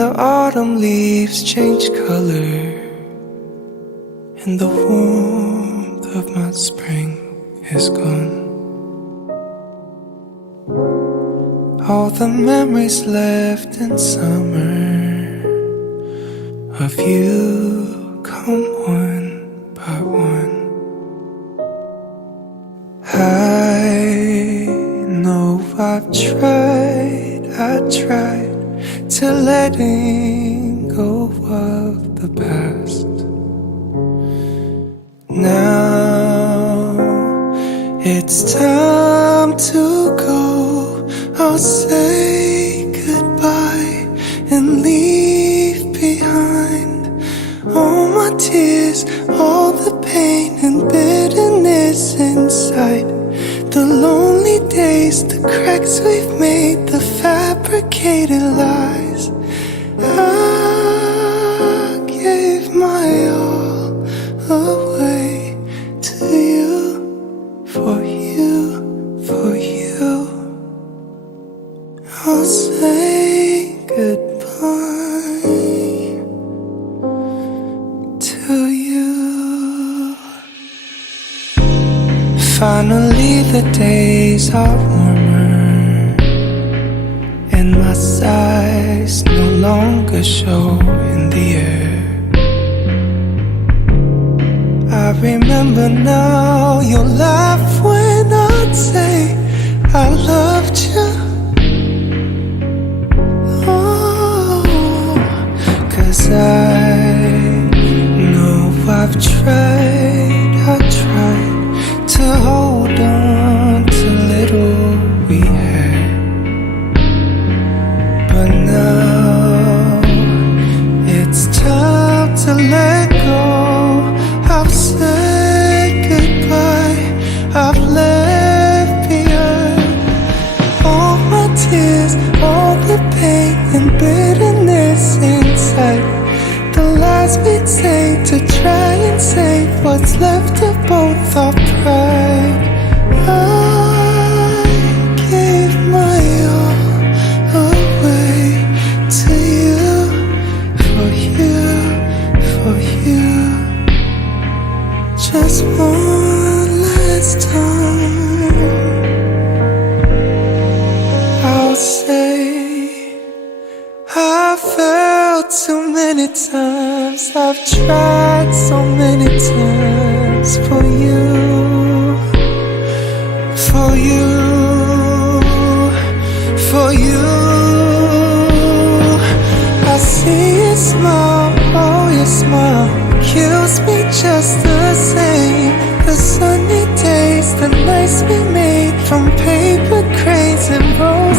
the autumn leaves change color, and the warmth of my spring is gone. All the memories left in summer of you come one by one. I know I've tried to letting go of the past. Now it's time to go. I'll say goodbye and leave behind all my tears, all the pain and bitterness inside, the lonely days, the cracks we've made, the fabricated lies. I gave my all away to you, for you, for you. I'll say goodbye to you. Finally the days are warmer, and my sighs no longer show in the air. I remember now your laugh when I'd say I loved you. Oh, 'cause I know I've tried to hold on to little we had, but now it's time to let go. I've said goodbye, I've left behind all my tears, all the pain and bitterness inside, the lies we'd say to try and save what's left of both our pride. I gave my all away to you, for you, for you. Just one last time, I'll say I felt too many times, I've tried so many times for you, for you, for you. I see your smile, oh your smile kills me just the same. The sunny days, the nights we made from paper cranes and roses.